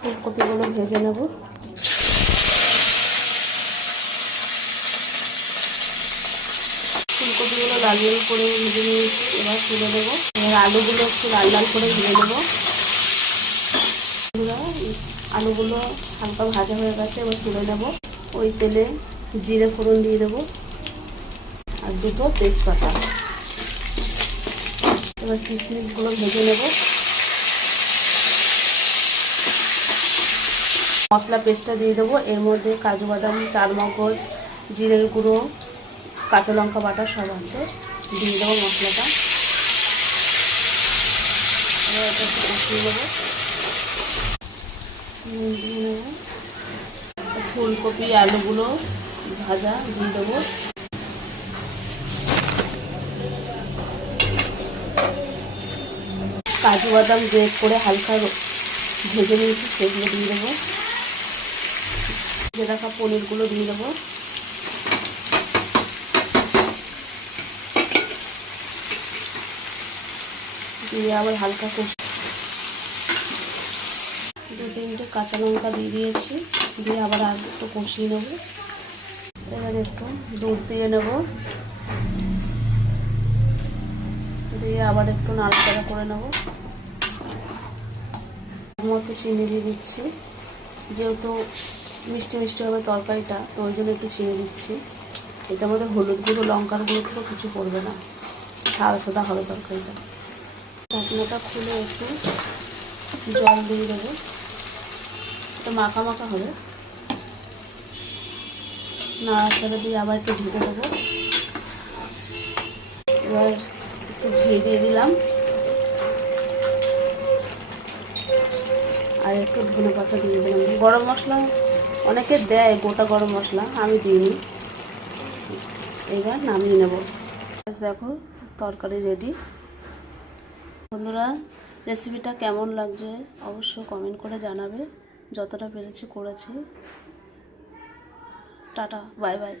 ফুলকপিগুলো ভেজে নেব। ফুলকপিগুলো লাল লাল করে ভেজে নিয়েছি, এবার তুলে দেবো এবার আলুগুলো একটু লাল লাল করে ভেজে নেব। আলুগুলো হালকা ভাজা হয়ে গেছে, এবার তুলে নেব। ওই তেলে জিরে ফোড়ন দিয়ে দেবো আর দুটো তেজপাতা। এবার কিশমিশগুলো ভেজে নেব। মশলা পেস্টটা দিয়ে দেবো। এর মধ্যে কাজু বাদাম চারমগজ জিরের গুঁড়ো, কাঁচা লঙ্কা বাটা সব আছে। দিয়ে দেবো মশলাটা। ফুলকপি, আলুগুলো ভাজা দিয়ে দেবো। কাজু বাদাম করে হালকা ভেজে নিয়েছি, সেগুলো দিয়ে দেবো। ভেজে রাখা পনিরগুলো দিয়ে দেবো। দিয়ে আবার হালকা কষি দু তিনটে কাঁচা লঙ্কা দিয়ে দিয়েছি। দিয়ে আবার আর একটু কষিয়ে নেব। এবার একটু দুধ দিয়ে নেব। দিয়ে আবার একটু নাড়াচাড়া করে নেব। মতো চিনি দিয়ে দিচ্ছি। যেহেতু মিষ্টি মিষ্টি হবে তরকারিটা, তো ওই জন্য একটু চিনি দিচ্ছি। এটার মধ্যে হলুদ গুঁড়ো, লঙ্কার গুঁড়ো কিছু পড়বে না। সাদা সাদা হবে তরকারিটা। ঢাকনাটা খুলে একটু জল দিয়ে দেবো। এটা মাখা মাখা হবে। নাড়াচাড়া দিয়ে আবার একটু ঢেকে দেবো। এবার একটু ঘি দিয়ে দিলাম। আর একটু ধনে পাতা দিয়ে দিলাম। গরম মশলা অনেকে দেয় গোটা গরম মশলা, আমি দিইনি। এবার নামিয়ে নেব। দেখো, তরকারি রেডি বন্ধুরা রেসিপিটা কেমন লাগছে অবশ্যই কমেন্ট করে জানাবে। যতটা পেরেছি করেছি। Tata bye bye